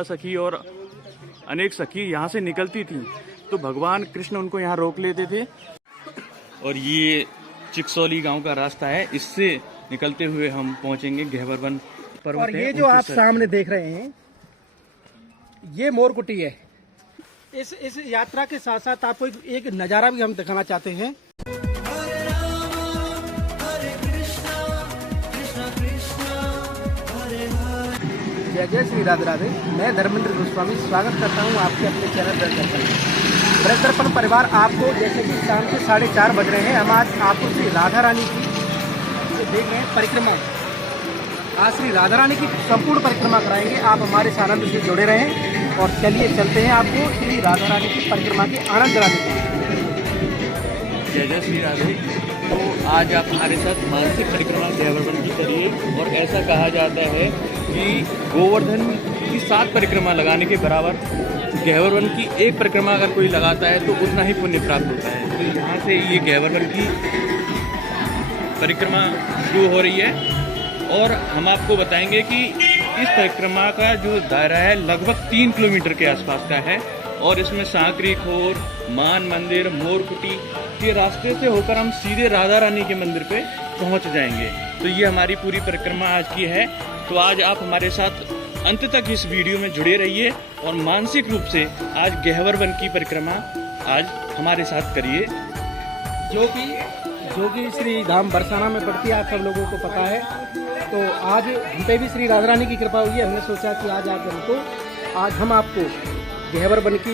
सीता सखी और अनेक सखी यहाँ से निकलती थी, तो भगवान कृष्ण उनको यहाँ रोक लेते थे। और ये चिकसौली गांव का रास्ता है, इससे निकलते हुए हम पहुंचेंगे गहवर वन पर्वत। और ये जो आप सामने देख रहे हैं, ये मोरकुटी है। इस यात्रा के साथ साथ आपको एक नज़ारा भी हम दिखाना चाहते हैं। जय जय श्री राधे राधे। मैं धर्मेंद्र गोस्वामी स्वागत करता हूं आपके अपने चैनल ब्रज दर्पण में। ब्रज दर्पण परिवार आपको जैसे कि शाम के 4:30 बज रहे हैं, हम आज आपको श्री राधा रानी की देख रहे हैं परिक्रमा। आज श्री राधा रानी की संपूर्ण परिक्रमा कराएंगे। आप हमारे इस आनंद से जुड़े रहें और चलिए चलते हैं आपको श्री राधा रानी की परिक्रमा के आनंद दिलाने। जय जय श्री राधे। तो आज आप हमारे साथ मानसिक परिक्रमा गहवर वन की करिए। और ऐसा कहा जाता है कि गोवर्धन की 7 परिक्रमा लगाने के बराबर गहवर वन की 1 परिक्रमा अगर कोई लगाता है तो उतना ही पुण्य प्राप्त होता है। तो यहाँ से ये गहवर वन की परिक्रमा शुरू हो रही है और हम आपको बताएंगे कि इस परिक्रमा का जो दायरा है लगभग 3 किलोमीटर के आसपास का है। और इसमें सांकरी खोर, मान मंदिर, मोरकुटी के रास्ते से होकर हम सीधे राधा रानी के मंदिर पे पहुंच जाएंगे। तो ये हमारी पूरी परिक्रमा आज की है। तो आज आप हमारे साथ अंत तक इस वीडियो में जुड़े रहिए और मानसिक रूप से आज गहवर वन की परिक्रमा आज हमारे साथ करिए, जो कि श्री धाम बरसाना में पड़ती है। आप सब लोगों को पता है। तो आज हम पे भी श्री राधा रानी की कृपा हुई है। हमने सोचा कि आज हम आपको गहवर वन की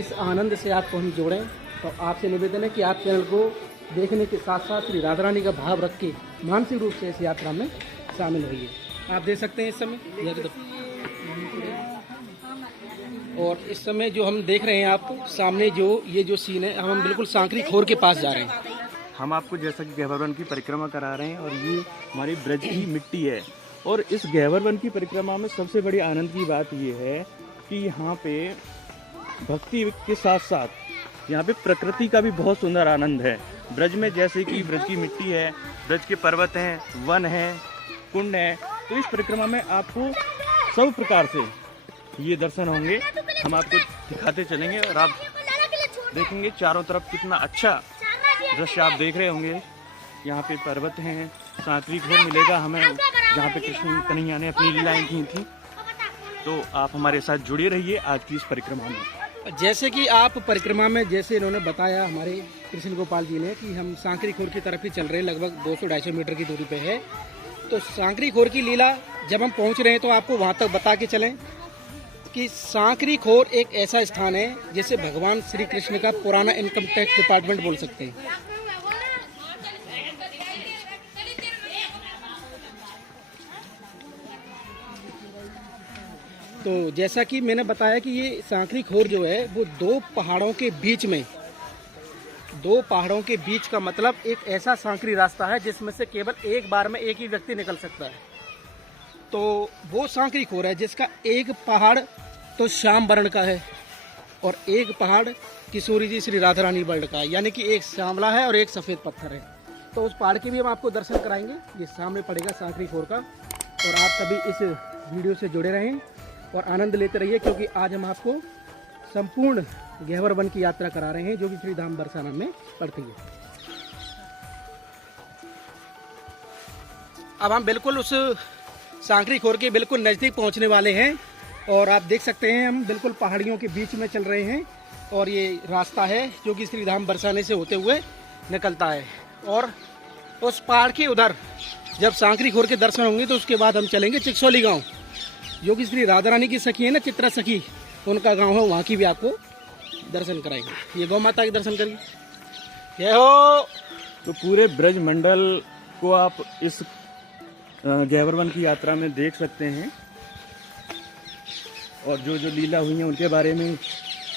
इस आनंद से आपको हम जोड़ें। तो आपसे निवेदन है कि आप चैनल को देखने के साथ साथ श्री राधा रानी का भाव रख के मानसिक रूप से इस यात्रा में शामिल होइए। आप देख सकते हैं इस समय, और इस समय जो हम देख रहे हैं आपको सामने ये जो सीन है, हम बिल्कुल सांकरी खोर के पास जा रहे हैं। हम आपको जैसा कि गहवर वन की परिक्रमा करा रहे हैं और ये हमारी ब्रज की मिट्टी है। और इस गहवर वन की परिक्रमा में सबसे बड़ी आनंद की बात ये है कि यहाँ पे भक्ति के साथ साथ यहाँ पे प्रकृति का भी बहुत सुंदर आनंद है। ब्रज में जैसे कि ब्रज की मिट्टी है, ब्रज के पर्वत हैं, वन है, कुंड है, तो इस परिक्रमा में आपको सब प्रकार से ये दर्शन होंगे। हम आपको दिखाते चलेंगे और आप देखेंगे चारों तरफ कितना अच्छा दृश्य आप देख रहे होंगे। यहाँ पे पर्वत हैं, सांकरी खोर मिलेगा हमें जहाँ पे कृष्ण कन्हैया ने अपनी लीलाएं की थी। तो आप हमारे साथ जुड़े रहिए आज की इस परिक्रमा में। जैसे कि आप परिक्रमा में जैसे इन्होंने बताया हमारे कृष्ण गोपाल जी ने कि हम सांकरी खोर की तरफ ही चल रहे हैं, लगभग 200-250 मीटर की दूरी पे है। तो सांकरी खोर की लीला जब हम पहुंच रहे हैं तो आपको वहां तक बता के चलें कि सांकरी खोर एक ऐसा स्थान है जिसे भगवान श्री कृष्ण का पुराना इनकम टैक्स डिपार्टमेंट बोल सकते हैं। तो जैसा कि मैंने बताया कि ये सांकरी खोर जो है वो 2 पहाड़ों के बीच में, 2 पहाड़ों के बीच का मतलब एक ऐसा सांकरी रास्ता है जिसमें से केवल एक बार में एक ही व्यक्ति निकल सकता है। तो वो सांकरी खोर है जिसका एक पहाड़ तो श्याम वर्ण का है और एक पहाड़ किशोरी जी श्री राधा रानी वर्ण का है, यानी कि एक श्यामला है और एक सफ़ेद पत्थर है। तो उस पहाड़ के भी हम आपको दर्शन कराएंगे। ये सामने पड़ेगा सांकरी खोर का। और आप सभी इस वीडियो से जुड़े रहें और आनंद लेते रहिए, क्योंकि आज हम आपको संपूर्ण गहवर वन की यात्रा करा रहे हैं जो कि श्री धाम बरसाना में पड़ती है। अब हम बिल्कुल उस सांकरी खोर के बिल्कुल नज़दीक पहुंचने वाले हैं और आप देख सकते हैं हम बिल्कुल पहाड़ियों के बीच में चल रहे हैं और ये रास्ता है जो कि श्री धाम बरसाने से होते हुए निकलता है। और उस पहाड़ के उधर जब सांकरी खोर के दर्शन होंगे तो उसके बाद हम चलेंगे चिकसौली गाँव, जो कि श्री राधा रानी की सखी है ना, चित्रा सखी, उनका गांव है। वहाँ की भी आपको दर्शन कराएंगे। ये गौ माता के दर्शन करिए। जय हो। तो पूरे ब्रज मंडल को आप इस गहवर वन की यात्रा में देख सकते हैं और जो जो लीला हुई है उनके बारे में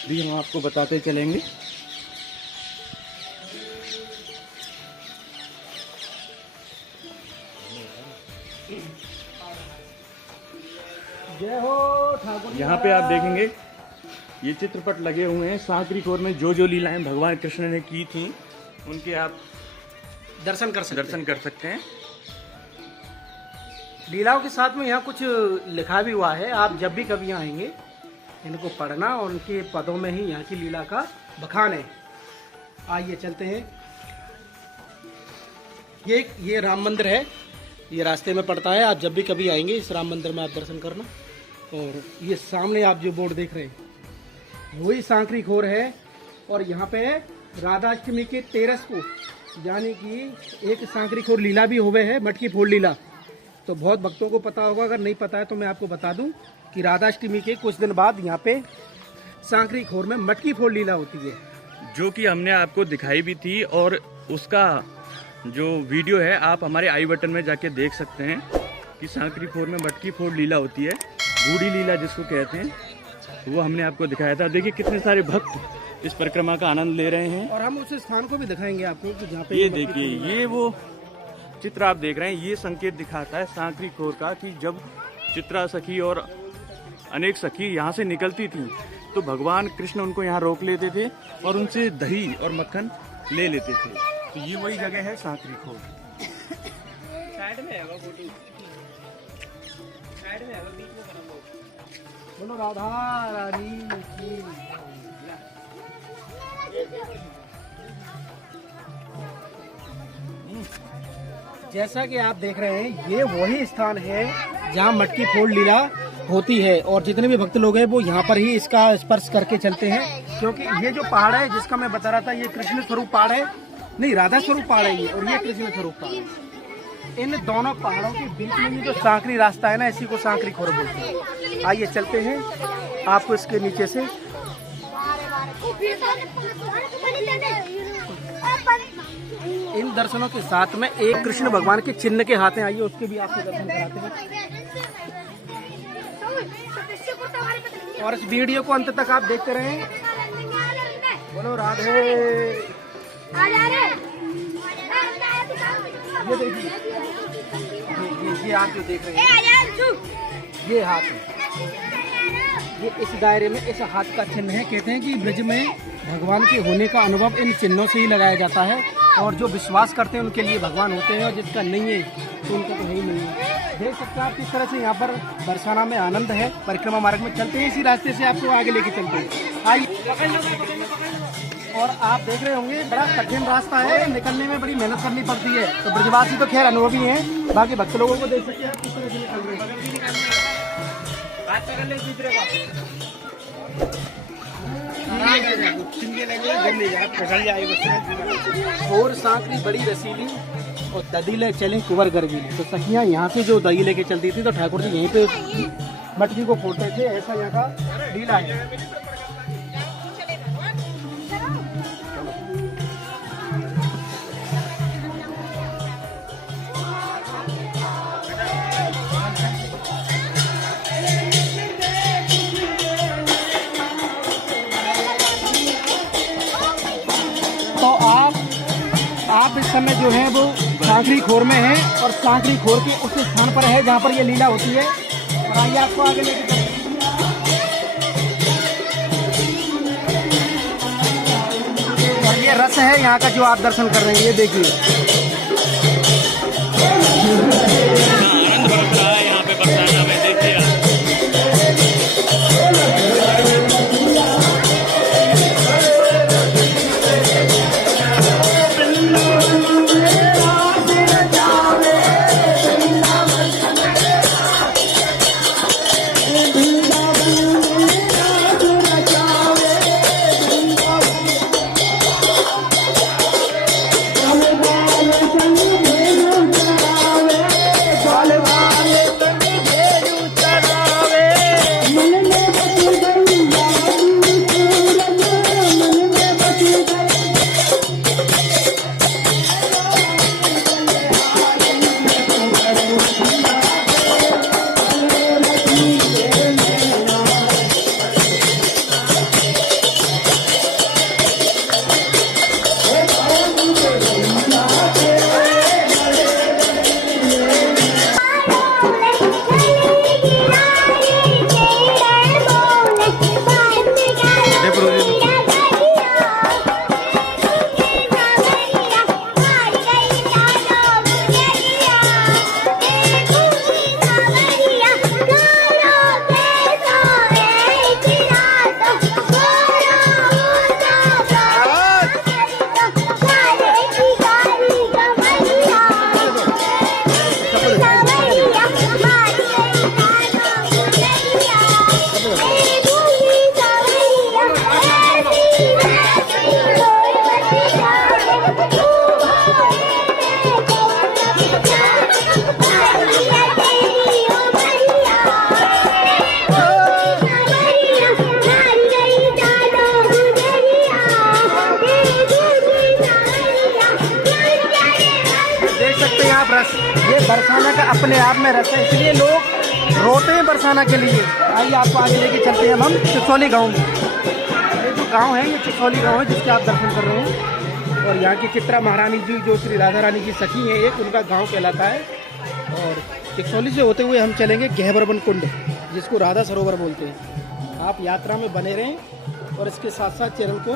भी हम आपको बताते चलेंगे। जय हो ठाकुर। यहाँ पे आप देखेंगे ये चित्रपट लगे हुए हैं। सांकरी खोर में जो जो लीलाएं भगवान कृष्ण ने की थी उनके आप दर्शन कर सकते हैं। लीलाओं के साथ में यहाँ कुछ लिखा भी हुआ है। आप जब भी कभी आएंगे इनको पढ़ना और उनके पदों में ही यहाँ की लीला का बखान है। आइए चलते हैं। ये राम मंदिर है, ये रास्ते में पड़ता है। आप जब भी कभी आएंगे इस राम मंदिर में आप दर्शन करना। और ये सामने आप जो बोर्ड देख रहे हैं वही सांकरी खोर है। और यहाँ पे राधाष्टमी के 13 को यानी कि एक सांकरी खोर लीला भी हुए है, मटकी फोड़ लीला। तो बहुत भक्तों को पता होगा, अगर नहीं पता है तो मैं आपको बता दूं कि राधाष्टमी के कुछ दिन बाद यहाँ पे सांकरी खोर में मटकी फोड़ लीला होती है, जो कि हमने आपको दिखाई भी थी। और उसका जो वीडियो है आप हमारे आई बटन में जाके देख सकते हैं कि सांकरी खोर में मटकी फोड़ लीला होती है, बूढ़ी लीला जिसको कहते हैं, वो हमने आपको दिखाया था। देखिए कितने सारे भक्त इस परिक्रमा का आनंद ले रहे हैं। और हम उस स्थान को भी दिखाएंगे आपको कि जहाँ पे ये देखिए, ये वो चित्र आप देख रहे हैं, ये संकेत दिखाता है सांकरी खोर का कि जब चित्रा सखी और अनेक सखी यहाँ से निकलती थी तो भगवान कृष्ण उनको यहाँ रोक लेते थे और उनसे दही और मक्खन ले लेते थे। तो ये वही जगह है सांकरी खोर। साइड में है वो फोटो, साइड में है वो, बीच में बना लो। बोलो राधा रानी की। जैसा कि आप देख रहे हैं ये वही स्थान है जहाँ मटकी फोड़ लीला होती है। और जितने भी भक्त लोग हैं वो यहाँ पर ही इसका स्पर्श करके चलते हैं, क्योंकि ये जो पहाड़ है जिसका मैं बता रहा था ये कृष्ण स्वरूप पहाड़ है, नहीं राधा स्वरूप पहाड़ है ये, और ये कृष्ण स्वरूप पहाड़ है। इन दोनों पहाड़ों के बीच में ये जो सांकरी रास्ता है ना, इसी को सांकरी खोर बोलते हैं। आइए चलते हैं आपको इसके नीचे से। इन दर्शनों के साथ में एक कृष्ण भगवान के चिन्ह के हाथ हैं, आइए उसके भी आपको दर्शन कराते हैं। और इस वीडियो को अंत तक आप देखते रहें। बोलो राधे। ये देखिए, ये आप जो देख रहे हैं ये हाथ है, ये इस दायरे में इस हाथ का चिन्ह है। कहते हैं कि ब्रज में भगवान के होने का अनुभव इन चिन्हों से ही लगाया जाता है। और जो विश्वास करते हैं उनके लिए भगवान होते हैं, और जिसका नहीं है तो उनका तो है ही नहीं है। देख सकते हैं आप किस तरह से यहाँ पर बरसाना में आनंद है। परिक्रमा मार्ग में चलते हैं, इसी रास्ते से आपको आगे लेके चलते हैं। आइए। और आप देख रहे होंगे बड़ा कठिन रास्ता है, निकलने में बड़ी मेहनत करनी पड़ती है। तो ब्रजवासी तो खैर अनुभवी हैं, बाकी भक्त लोगों को देख सकते हैं आप किस तरह से निकल रहे हैं। और सांकरी बड़ी रसीली और दही ले चले कुंवर गर्जीली। तो सखियाँ यहाँ से जो दही लेके चलती थी तो ठाकुर जी यहीं पे मटकी को फोड़ते थे। ऐसा यहाँ का लीला है। तो आप इस समय जो है वो सांकरी खोर में हैं, और सांकरी खोर के उस स्थान पर है जहाँ पर ये लीला होती है। और आइए आपको आगे लेके चलते हैं। और ये रस है यहाँ का जो आप दर्शन कर रहे हैं, ये देखिए। आनंद बरस रहा है यहाँ पे बरसाना में, देखिए। बरसाना का अपने आप में रस है, इसलिए लोग रोते हैं बरसाना के लिए। आइए आपको आगे लेके चलते हैं हम चिकसौली गाँव में। ये जो गाँव है ये चिकसौली गाँव है जिसके आप दर्शन कर रहे हैं। और यहाँ की चित्रा महारानी जी जो श्री राधा रानी की सखी है एक, उनका गाँव कहलाता है। और चिकसौली से होते हुए हम चलेंगे गहबरवन कुंड, जिसको राधा सरोवर बोलते हैं। आप यात्रा में बने रहें और इसके साथ साथ चैनल को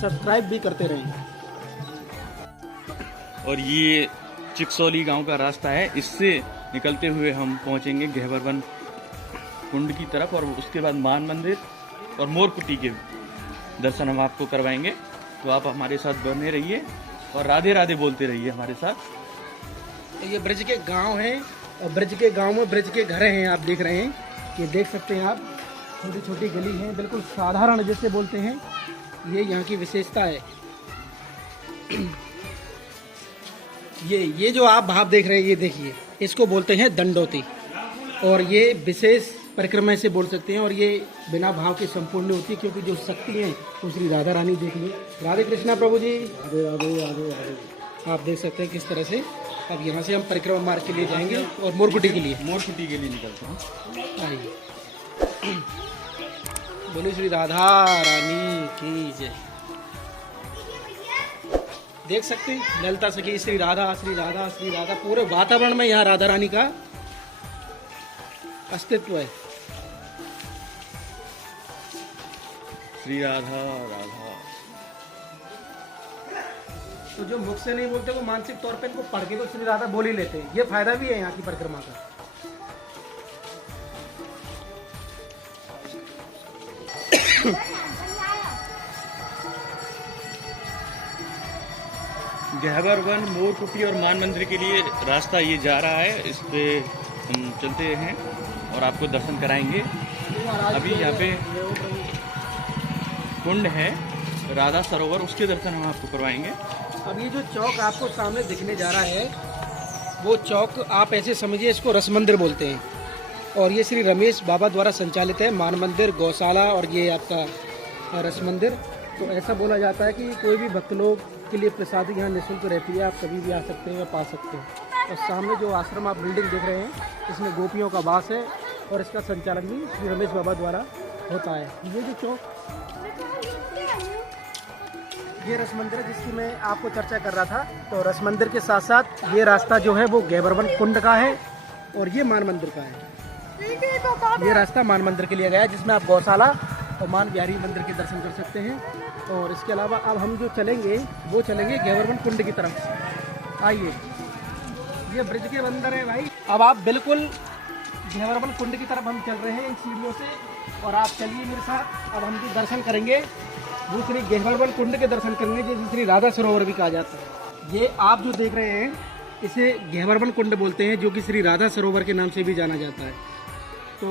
सब्सक्राइब भी करते रहें। और ये चिकसौली गांव का रास्ता है, इससे निकलते हुए हम पहुंचेंगे गहबरवन कुंड की तरफ और उसके बाद मान मंदिर और मोरकुटी के दर्शन हम आपको करवाएंगे। तो आप हमारे साथ बने रहिए और राधे राधे बोलते रहिए हमारे साथ। ये ब्रज के गांव हैं और ब्रज के गांव में ब्रज के घर हैं। आप देख रहे हैं कि देख सकते हैं आप, छोटी छोटी गली हैं, बिल्कुल साधारण जैसे बोलते हैं। ये यहाँ की विशेषता है। ये जो आप भाव देख रहे हैं, ये देखिए, इसको बोलते हैं दंडोती। और ये विशेष परिक्रमा से बोल सकते हैं। और ये बिना भाव के संपूर्ण नहीं होती, क्योंकि जो शक्ति है वो श्री राधा रानी देख ली। राधे कृष्णा प्रभु जी, राधे राधे राधे राधे। आप देख सकते हैं किस तरह से। अब यहाँ से हम परिक्रमा मार्ग के लिए जाएंगे और मोरकुटी के लिए निकलते हैं। आइए, बोले श्री राधा रानी की जय। देख सकते हैं ललिता सखी श्री राधा श्री राधा श्री राधा, पूरे वातावरण में यहाँ राधा रानी का अस्तित्व है। श्री राधा राधा। तो जो मुख से नहीं बोलते वो मानसिक तौर पे इनको पढ़ के तो श्री राधा बोल ही लेते हैं। ये फायदा भी है यहाँ की परिक्रमा का। गहबरवन मोरकुटी और मान मंदिर के लिए रास्ता ये जा रहा है, इस पे हम चलते हैं और आपको दर्शन कराएंगे। अभी यहाँ पे कुंड है राधा सरोवर, उसके दर्शन हम आपको करवाएंगे। अब ये जो चौक आपको सामने दिखने जा रहा है, वो चौक आप ऐसे समझिए, इसको रस मंदिर बोलते हैं। और ये श्री रमेश बाबा द्वारा संचालित है। मान मंदिर, गौशाला और ये आपका रस मंदिर। तो ऐसा बोला जाता है कि कोई भी भक्त लोग के लिए प्रसादी यहाँ निःशुल्क रहती है। आप कभी भी आ सकते हैं या पा सकते हैं। और सामने जो आश्रम आप बिल्डिंग देख रहे हैं, इसमें गोपियों का वास है और इसका संचालन भी श्री रमेश बाबा द्वारा होता है। ये जो चौक, ये रस मंदिर है जिसकी मैं आपको चर्चा कर रहा था। तो रस मंदिर के साथ साथ ये रास्ता जो है वो गहबरवन कुंड का है और ये मान मंदिर का है। ये रास्ता मान मंदिर के लिए गया है, जिसमें आप गौशाला और मान बिहारी मंदिर के दर्शन कर सकते हैं। और इसके अलावा अब हम जो चलेंगे वो चलेंगे गहबरवन कुंड की तरफ। आइए, ये ब्रिज के अंदर है भाई। अब आप बिल्कुल गहबरवन कुंड की तरफ हम चल रहे हैं इन सीढ़ियों से। और आप चलिए मेरे साथ। अब हम जो दर्शन करेंगे वो श्री गहबरवन कुंड के दर्शन करेंगे, जिसे श्री राधा सरोवर भी कहा जाता है। ये आप जो देख रहे हैं इसे गहबरवन कुंड बोलते हैं, जो कि श्री राधा सरोवर के नाम से भी जाना जाता है। तो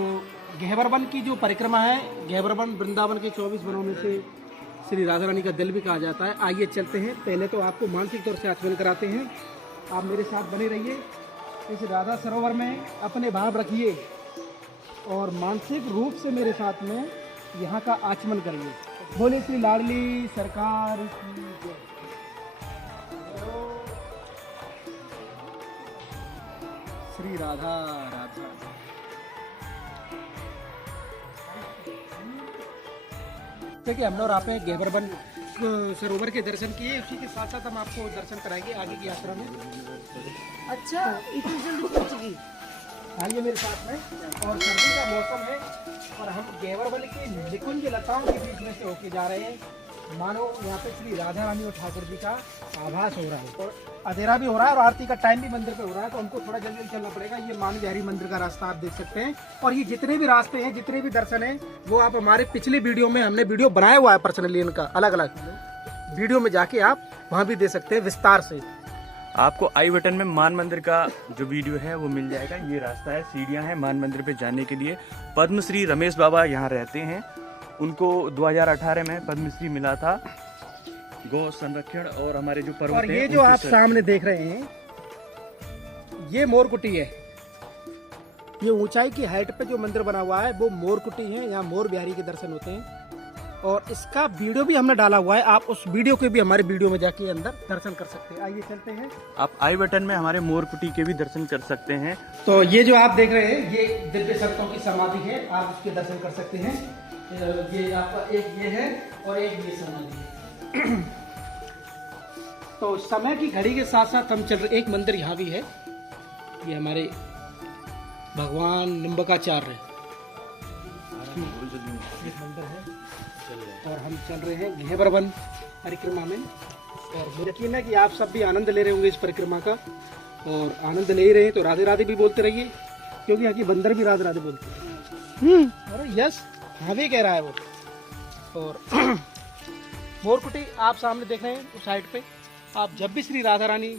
गहबरवन की जो परिक्रमा है, गहबरवन वृंदावन के 24 वनों में से श्री राधा रानी का दिल भी कहा जाता है। आइए चलते हैं। पहले तो आपको मानसिक तौर से आचमन कराते हैं। आप मेरे साथ बने रहिए। इस राधा सरोवर में अपने भाव रखिए और मानसिक रूप से मेरे साथ में यहाँ का आचमन करिए। बोले श्री लाडली सरकार की जय। श्री राधा राधा। देखिए, हम लोग आप गहबरवन सरोवर के दर्शन किए, उसी के साथ साथ हम आपको दर्शन कराएंगे आगे की यात्रा में। अच्छा, इतनी जल्दी पहुंच गई। आइए मेरे साथ में। और सर्दी का मौसम है और हम गहबरवन के निकुंज लताओं के बीच में से होके जा रहे हैं। मानो यहाँ पे श्री राधा रानी और ठाकुर जी का आभास हो रहा है। और अंधेरा भी हो रहा है और आरती का टाइम भी मंदिर पे हो रहा है, तो हमको थोड़ा जल्दी चलना पड़ेगा। ये मान बिहारी मंदिर का रास्ता आप देख सकते हैं। और ये जितने भी रास्ते हैं, जितने भी दर्शन हैं, वो आप हमारे पिछले वीडियो में हमने वीडियो बनाया हुआ है पर्सनली इनका, अलग अलग वीडियो में जाके आप वहाँ भी दे सकते हैं विस्तार से। आपको आई बटन में मान मंदिर का जो वीडियो है वो मिल जाएगा। ये रास्ता है, सीढ़ियाँ हैं मान मंदिर पे जाने के लिए। पद्मश्री रमेश बाबा यहाँ रहते हैं। उनको 2018 में पद्मश्री मिला था गौ संरक्षण और हमारे जो पर्वत। और ये जो आप सामने देख रहे हैं, ये मोरकुटी है। ये ऊंचाई की हाइट पे जो मंदिर बना हुआ है वो मोरकुटी है। यहाँ मोर बिहारी के दर्शन होते हैं। और इसका वीडियो भी हमने डाला हुआ है, आप उस वीडियो के भी हमारे वीडियो में जाके अंदर दर्शन कर सकते हैं। आइए चलते हैं। आप आई बटन में हमारे मोरकुटी के भी दर्शन कर सकते हैं। तो ये जो आप देख रहे हैं ये दिव्य संतों की समाधि है, आप उसके दर्शन कर सकते हैं। ये आपका एक ये है और एक ये समाधि है। तो समय की घड़ी के साथ साथ हम चल रहे, एक मंदिर यहाँ भी है, ये हमारे भगवान निम्बकाचार्य एक मंदिर है। और हम चल रहे हैं घेवर वन परिक्रमा में, और मुझे यकीन है कि आप सब भी आनंद ले रहे होंगे इस परिक्रमा का, और आनंद ले ही रहे हैं तो राधे राधे भी बोलते रहिए, क्योंकि यहाँ की बंदर भी राधे राधे बोलते हैं। और यस हाँ भी कह रहा है वो। और मोरकुटी आप सामने देख रहे हैं उस साइड पे, आप जब भी श्री राधा रानी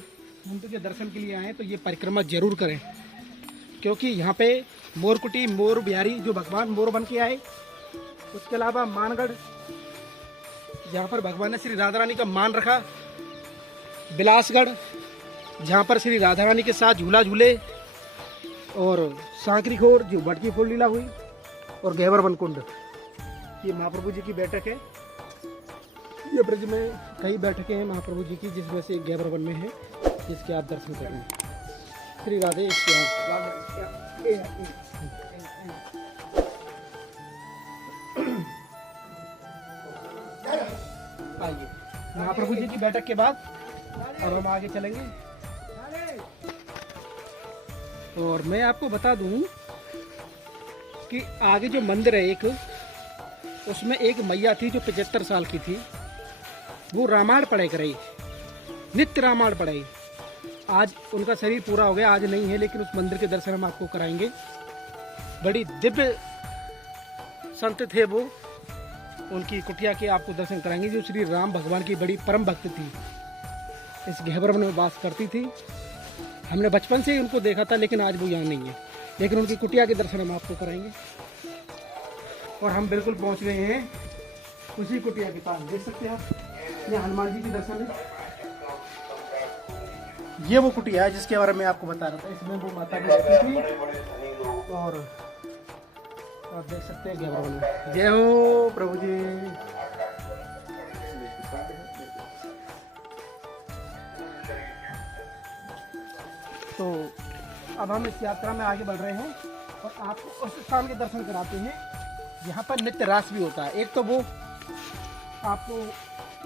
मंदिर के दर्शन के लिए आएँ तो ये परिक्रमा जरूर करें, क्योंकि यहाँ पे मोरकुटी मोर बिहारी जो भगवान मोर बन के आए, उसके अलावा मानगढ़ जहाँ पर भगवान ने श्री राधा रानी का मान रखा, बिलासगढ़ जहाँ पर श्री राधा रानी के साथ झूला झूले, और सांकरी खोर जो बटकी फोड़ लीला हुई, और घेवर वन कुंड ये महाप्रभु जी की बैठक है। ये ब्रज में कई बैठकें हैं महाप्रभु जी की, जिसमें से घेवर वन में है, जिसके आप दर्शन कर रहे हैं। श्री राधे आइए महाप्रभु जी की बैठक के बाद अब हम आगे चलेंगे। और मैं आपको बता दूं कि आगे जो मंदिर है एक, उसमें एक मैया थी जो 75 साल की थी, वो रामायण पढ़ाई कराई, नित्य रामायण पढ़ाई। आज उनका शरीर पूरा हो गया, आज नहीं है, लेकिन उस मंदिर के दर्शन हम आपको कराएंगे। बड़ी दिव्य संत थे वो, उनकी कुटिया के आपको दर्शन कराएंगे, जो श्री राम भगवान की बड़ी परम भक्त थी, इस घेवर वन में वास करती थी। हमने बचपन से ही उनको देखा था, लेकिन आज वो यहाँ नहीं है, लेकिन उनकी कुटिया के दर्शन हम आपको कराएंगे। और हम बिल्कुल पहुँच गए हैं उसी कुटिया के पास, देख सकते हैं आप, ये हनुमान जी के दर्शन है। ये वो कुटिया है जिसके बारे में आपको बता रहा था, इसमें वो माता भी रहती थी। और आप देख सकते हैं घेवर वन में। जय हो प्रभु जी। तो अब हम इस यात्रा में आगे बढ़ रहे हैं और आपको उस स्थान के दर्शन कराते हैं यहाँ पर नित्य रास भी होता है। एक तो वो आपको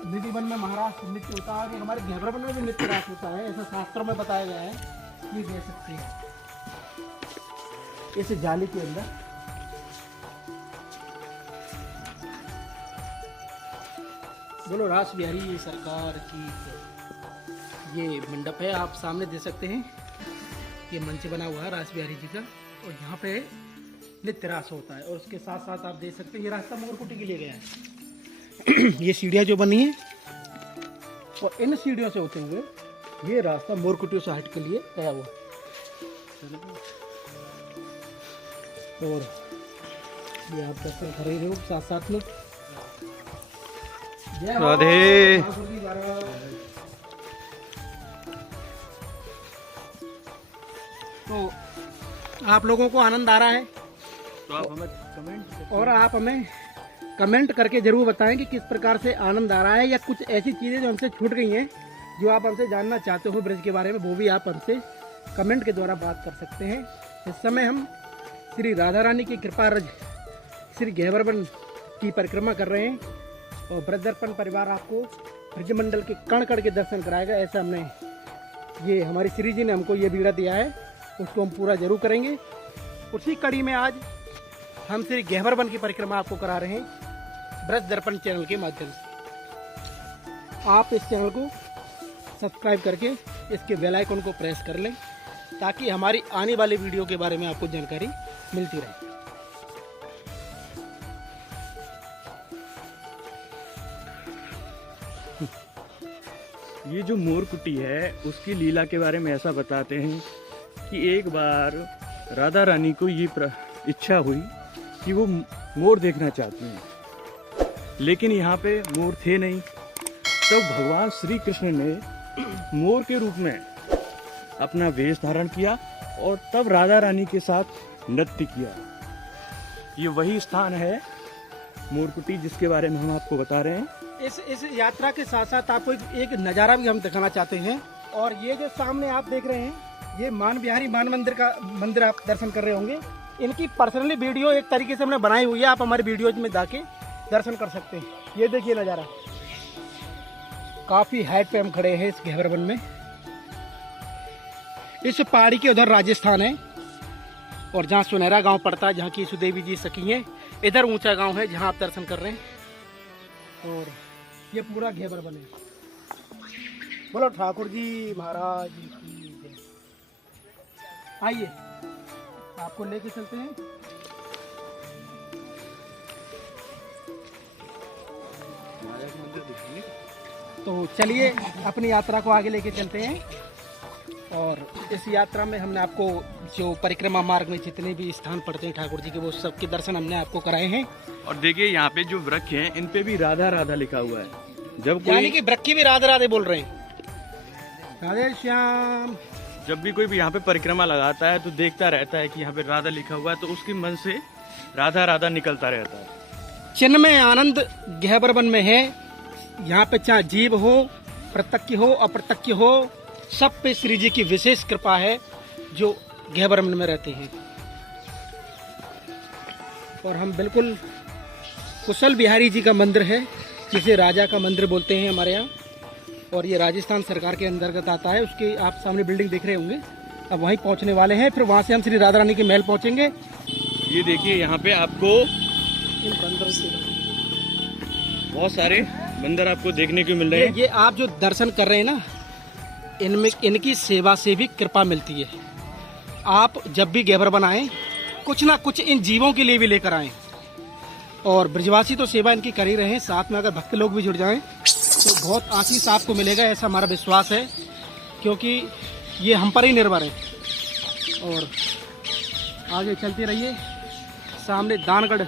निधि वन में महाराष्ट्र नृत्य होता है, और हमारे घेवर वन में भी नृत्य रास होता है, ऐसा शास्त्रों में बताया गया है। ये देख सकते हैं इस जाली के अंदर बोलो रास बिहारी सरकार की। ये मंडप है, आप सामने देख सकते हैं, ये मंच बना हुआ है रास बिहारी जी का, और यहाँ पे नित्य रास होता है। और उसके साथ साथ आप देख सकते हैं ये रास्ता मोरकुटी के लिए गया है। ये सीढ़ियाँ जो बनी है, और इन सीढ़ियों से होते हुए ये रास्ता मोरकुटी साइड के लिए गया हुआ। और ये आप दर्शन कर रहे हो साथ साथ में। राधे। तो आप लोगों को आनंद आ रहा है, तो आप हमें कमेंट और आप हमें कमेंट करके जरूर बताएं कि किस प्रकार से आनंद आ रहा है, या कुछ ऐसी चीज़ें जो हमसे छूट गई हैं, जो आप हमसे जानना चाहते हो ब्रज के बारे में, वो भी आप हमसे कमेंट के द्वारा बात कर सकते हैं। इस समय हम श्री राधा रानी की कृपा रज श्री घेवर वन की परिक्रमा कर रहे हैं, और ब्रज दर्पण परिवार आपको ब्रजमंडल के कण कण के दर्शन कराएगा। ऐसा हमने, ये हमारी श्री जी ने हमको ये बीड़ा दिया है, उसको हम पूरा जरूर करेंगे। उसी कड़ी में आज हम श्री घेवर वन की परिक्रमा आपको करा रहे हैं ब्रज दर्पण चैनल के माध्यम से। आप इस चैनल को सब्सक्राइब करके इसके बेल आइकन को प्रेस कर लें, ताकि हमारी आने वाली वीडियो के बारे में आपको जानकारी मिलती रहे। ये जो मोरकुटी है उसकी लीला के बारे में ऐसा बताते हैं कि एक बार राधा रानी को ये इच्छा हुई कि वो मोर देखना चाहती हैं, लेकिन यहाँ पे मोर थे नहीं। तो भगवान श्री कृष्ण ने मोर के रूप में अपना वेश धारण किया और तब राधा रानी के साथ नृत्य किया। ये वही स्थान है मोरकुटी, जिसके बारे में हम आपको बता रहे हैं। इस यात्रा के साथ साथ आपको एक नज़ारा भी हम दिखाना चाहते हैं। और ये जो सामने आप देख रहे हैं, ये मान बिहारी मान मंदिर आप दर्शन कर रहे होंगे। इनकी पर्सनली वीडियो एक तरीके से हमने बनाई हुई है, आप हमारे वीडियोज में जाके दर्शन कर सकते हैं। ये देखिए नज़ारा, काफ़ी हाइट पे हम खड़े हैं इस घेवर वन में। इस पहाड़ी के उधर राजस्थान है और जहाँ सुनहरा गांव पड़ता है, जहाँ की सुदेवी जी सकी हैं, इधर ऊंचा गांव है जहाँ आप दर्शन कर रहे हैं। और ये पूरा घेवर वन है। बोलो ठाकुर जी महाराज की जय। आइए आपको लेके चलते हैं। तो चलिए अपनी यात्रा को आगे लेके चलते हैं। और इस यात्रा में हमने आपको जो परिक्रमा मार्ग में जितने भी स्थान पड़ते हैं ठाकुर जी के, वो सबके दर्शन हमने आपको कराए हैं। और देखिए यहाँ पे जो वृक्ष हैं, इन पे भी राधा राधा लिखा हुआ है। जब यानी कि वृक्ष भी राधे राधे बोल रहे हैं, राधे श्याम। जब भी कोई भी यहाँ पे परिक्रमा लगाता है तो देखता रहता है कि यहाँ पे राधा लिखा हुआ है, तो उसके मन से राधा राधा निकलता रहता है। चिन्मय आनंद घेवर वन में है। यहाँ पे चाहे जीव हो, प्रत्यक्ष हो, अप्रत्यक्ष हो, सब पे श्री जी की विशेष कृपा है जो घेवर वन में रहते हैं। और हम बिल्कुल कुशल बिहारी जी का मंदिर है, जिसे राजा का मंदिर बोलते हैं हमारे यहाँ, और ये राजस्थान सरकार के अंतर्गत आता है। उसके आप सामने बिल्डिंग देख रहे होंगे, अब वहीं पहुंचने वाले हैं। फिर वहां से हम श्री राधा रानी के महल पहुंचेंगे। ये देखिए यहाँ पे आपको इन बंदरों से बहुत सारे बंदर आपको देखने को मिल रहे हैं। ये आप जो दर्शन कर रहे हैं ना, इनमें इनकी सेवा से भी कृपा मिलती है। आप जब भी घेवर बनाएं, कुछ ना कुछ इन जीवों के लिए भी लेकर आएं। और ब्रजवासी तो सेवा इनकी कर ही रहे हैं, साथ में अगर भक्त लोग भी जुड़ जाएं तो बहुत आशीष आपको मिलेगा, ऐसा हमारा विश्वास है, क्योंकि ये हम पर ही निर्भर है। और आगे चलते रहिए। सामने दानगढ़,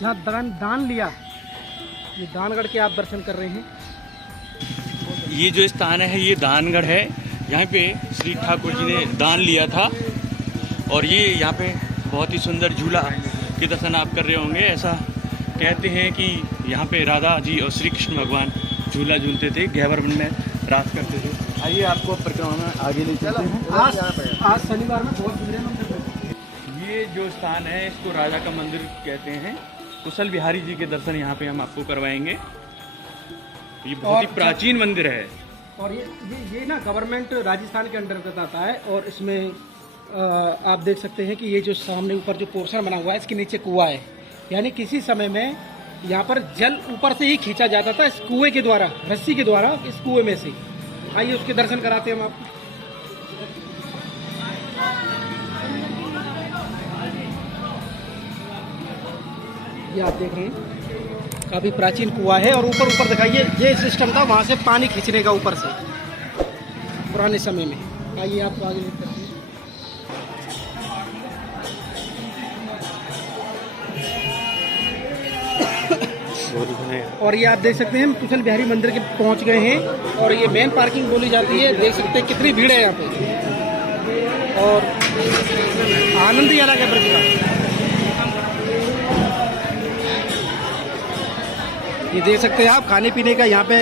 जहाँ दान लिया, ये दानगढ़ के आप दर्शन कर रहे हैं। ये जो स्थान है, ये दानगढ़ है। यहाँ पे श्री ठाकुर जी ने दान लिया था। और ये यहाँ पे बहुत ही सुंदर झूला के दर्शन आप कर रहे होंगे। ऐसा कहते हैं कि यहाँ पे राधा जी और श्री कृष्ण भगवान झूला झूलते थे, घेवर वन में रात करते थे। आइए आपको परिक्रमा में आगे ले चलते हैं। आज शनिवार में बहुत भीड़ है। ये जो स्थान है, इसको राजा का मंदिर कहते हैं। कुशल बिहारी जी के दर्शन यहाँ पे हम आपको करवाएंगे। ये बहुत ही प्राचीन मंदिर है। और ये ना गवर्नमेंट राजस्थान के अंतर्गत आता है। और इसमें आप देख सकते हैं कि ये जो सामने ऊपर जो पोर्शन बना हुआ है, इसके नीचे कुआं है। यानी किसी समय में यहाँ पर जल ऊपर से ही खींचा जाता था, इस कुएं के द्वारा, रस्सी के द्वारा, इस कुएं में से। आइए उसके दर्शन कराते हैं हम आपको। ये आप देख रहे हैं, काफी प्राचीन कुआं है। और ऊपर दिखाइए, ये सिस्टम था वहां से पानी खींचने का ऊपर से, पुराने समय में। आइए आपको आगे लेकर चलते हैं। और ये आप देख सकते हैं, हम कुशल बिहारी मंदिर के पहुंच गए हैं। और ये मेन पार्किंग बोली जाती है। देख सकते हैं कितनी भीड़ है यहाँ पे। और आनंद ही अलग है ब्रज का। ये देख सकते हैं आप, खाने पीने का यहाँ पे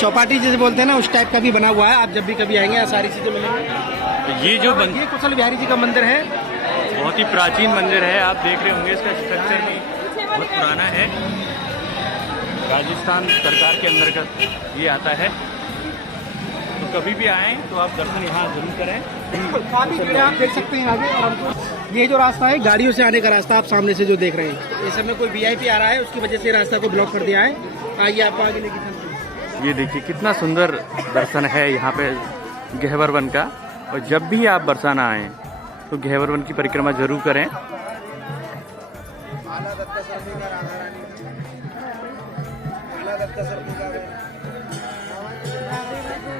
चौपाटी जैसे बोलते हैं ना, उस टाइप का भी बना हुआ है। आप जब भी कभी आएंगे यहाँ सारी चीजें मिलेंगी। ये कुशल बिहारी जी का मंदिर है, बहुत ही प्राचीन मंदिर है। आप देख रहे होंगे, इसका स्ट्रक्चर भी बहुत पुराना है। राजस्थान सरकार के अंतर्गत ये आता है। तो कभी भी आए तो आप दर्शन यहाँ जरूर करें। काफी भीड़ आप देख सकते हैं आगे। और हमको ये जो रास्ता है, गाड़ियों से आने का रास्ता, आप सामने से जो देख रहे हैं, इस समय कोई VIP आ रहा है, उसकी वजह से रास्ता को ब्लॉक कर दिया है। आइए आपको आगे लेके चलते हैं। ये देखिए कितना सुंदर दर्शन है यहाँ पे घेवर वन का। और जब भी आप बरसाना आए तो घेवर वन की परिक्रमा जरूर करें।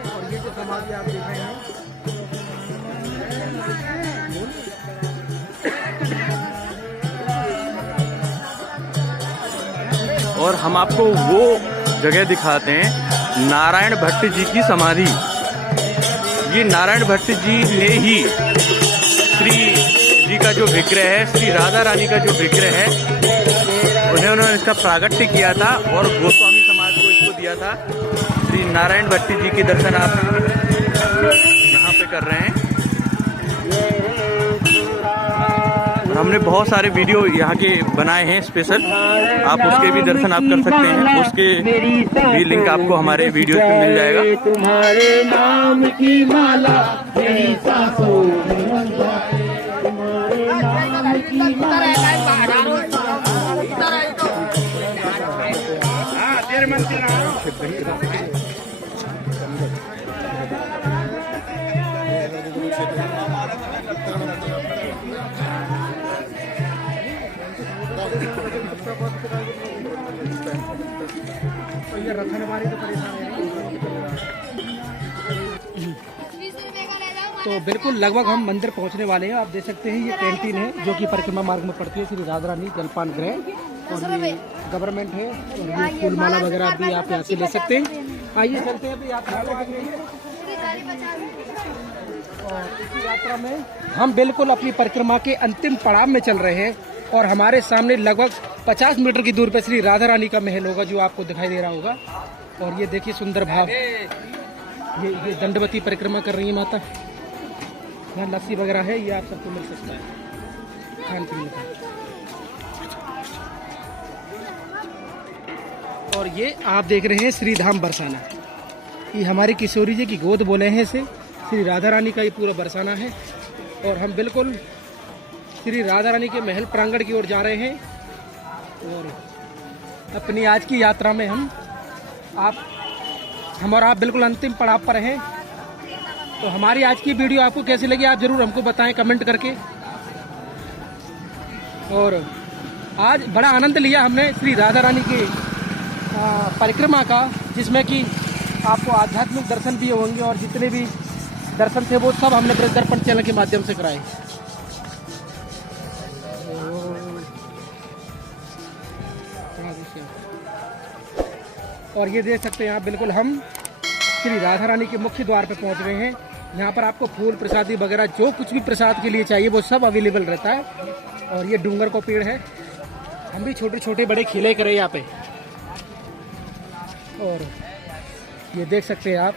और ये जो समाधि आप देख रहे हैं, और हम आपको वो जगह दिखाते हैं, नारायण भट्ट जी की समाधि। ये नारायण भट्ट जी ने ही श्री जी का जो विग्रह है, श्री राधा रानी का जो विग्रह है, उन्होंने इसका प्रागट्य किया था और गोस्वामी समाज को इसको दिया था। श्री नारायण भट्टी जी के दर्शन आप यहाँ पे कर रहे हैं। हमने बहुत सारे वीडियो यहाँ के बनाए हैं स्पेशल, आप उसके भी दर्शन आप कर सकते हैं। उसके भी लिंक आपको हमारे वीडियो पे मिल जाएगा। तुम्हारे नाम की माला मेरी सांसों में बन जाए, तुम्हारे नाम की माला। तो बिल्कुल लगभग हम मंदिर पहुंचने वाले हैं। आप देख सकते हैं ये कैंटीन है जो कि परिक्रमा मार्ग में पड़ती है, श्री राधा रानी जलपान गृह, और ये गवर्नमेंट है, और ये फूल माला वगैरह भी आप यहाँ से ले सकते हैं। आइए चलते हैं यात्रा में। और इसी यात्रा में हम बिल्कुल अपनी परिक्रमा के अंतिम पड़ाव में चल रहे हैं, और हमारे सामने लगभग 50 मीटर की दूर पर श्री राधा रानी का महल होगा जो आपको दिखाई दे रहा होगा। और ये देखिए सुंदर भाव, ये दंडवती परिक्रमा कर रही है माता। यहाँ लस्सी वगैरह है, ये आप सबको मिल सकता है खान पीने का। और ये आप देख रहे हैं श्री धाम बरसाना, ये हमारी किशोरी जी की गोद बोले हैं इसे। श्री राधा रानी का ये पूरा बरसाना है, और हम बिल्कुल श्री राधा रानी के महल प्रांगण की ओर जा रहे हैं। और अपनी आज की यात्रा में हम और आप बिल्कुल अंतिम पड़ाव पर हैं। तो हमारी आज की वीडियो आपको कैसी लगी आप जरूर हमको बताएं कमेंट करके। और आज बड़ा आनंद लिया हमने श्री राधा रानी की परिक्रमा का, जिसमें कि आपको आध्यात्मिक दर्शन भी होंगे, और जितने भी दर्शन थे वो सब हमने ब्रज दर्पण चैनल के माध्यम से कराए। और ये देख सकते हैं आप, बिल्कुल हम श्री राधा रानी के मुख्य द्वार पे पहुंच गए हैं। यहाँ पर आपको फूल प्रसादी वगैरह जो कुछ भी प्रसाद के लिए चाहिए वो सब अवेलेबल रहता है। और ये डूंगर को पेड़ है, हम भी छोटे छोटे बड़े खिले करे यहाँ पे। और ये देख सकते हैं आप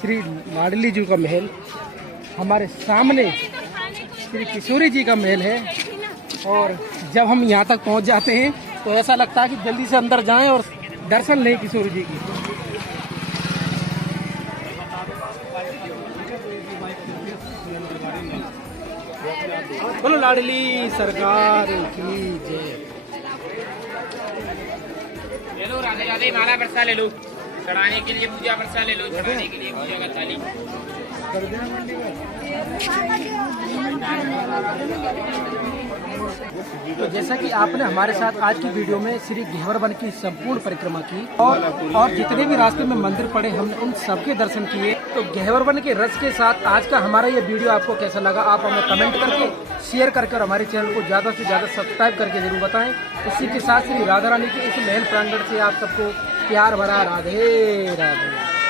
श्री लाडली जी का महल, हमारे सामने श्री किशोरी जी का महल है। और जब हम यहाँ तक पहुँच जाते हैं तो ऐसा लगता है कि जल्दी से अंदर जाएं और दर्शन लें किशोरी जी की। बोलो लाडली सरकार की जय। ले लो राधे राधे माला बरसा ले लो, चढ़ाने के लिए पूजा बरसा ले लो, चढ़ाने के लिए पूजा का थाली। तो जैसा कि आपने हमारे साथ आज की वीडियो में श्री घेवर वन की संपूर्ण परिक्रमा की, और जितने भी रास्ते में मंदिर पड़े हमने उन सबके दर्शन किए। तो घेवर वन के रस के साथ आज का हमारा ये वीडियो आपको कैसा लगा आप हमें कमेंट करके, शेयर करके, और हमारे चैनल को ज़्यादा से ज़्यादा सब्सक्राइब करके जरूर बताएं। इसी के साथ श्री राधा रानी के इस महल प्रांगण से आप सबको प्यार भरा राधे राधे।